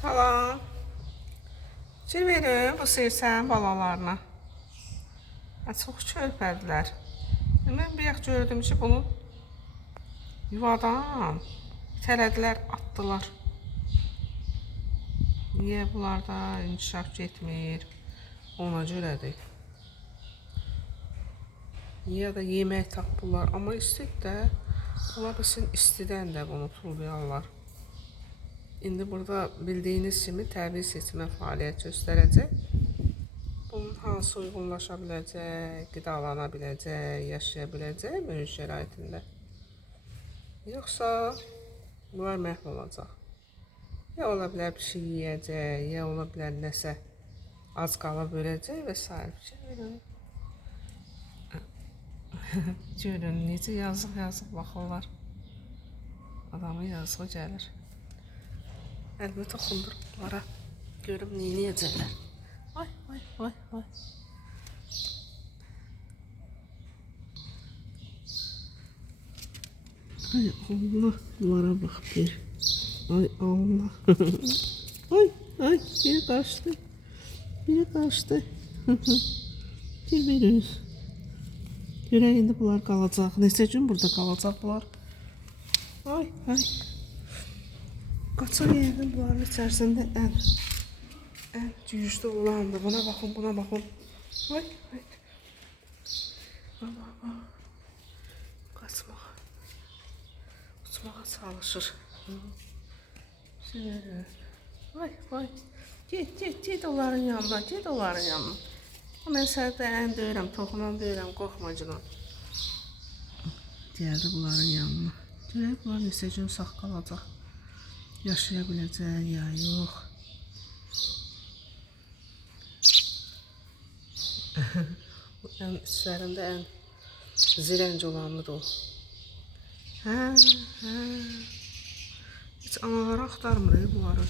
Salam. Fikir verin bu sirsən balalarına. Çox körpədilər. Mən bir yax gördüm ki, bunu yuvadan itələdilər, atdılar. Niyə bunlarda inkişaf getmir? Ona görədir. Ya da yemək tapırlar. Amma istidə, ola bilsin istidən də bunu tullayarlar. İndi burada bildiyiniz kimi təbii seçmə fəaliyyət göstərəcək. Bunun hansı uyğunlaşa biləcək, qidalana biləcək, yaşaya biləcək mühit şəraitində. Yoxsa bunlar məhv olacaq. Ya ola bilər bir şey yeyəcək, ya ola bilər nəsə az qala böləcək və s. Görün, necə yazıq baxırlar. Adamın yazığı gəlir. Əlimi toxundur bunlara. Görüm, neyniyəcəklər. Ay. Ay Allah, bunlara bax bir. Ay Allah. ay, biri qaçdı. Bir. Görək, indi bunlar qalacaq. Neçə gün burada qalacaq bunlar. Ay. Qaçaq yəqin bunların içərisində ən güclü olandır. Buna baxın. Ay. Qaçmağa. Uçmağa çalışır. Ay. Get onların yanına. Mən sənə ən deyirəm, toxunan deyirəm, qorxma canım. Gəldi bunların yanına. Görək, bunlar neçə gün sağ qalacaq. Yaşaya biləcək, ya yox. Ən üstlərində ən zirənc olanıdır o. Heç anaları axtarmır bunları.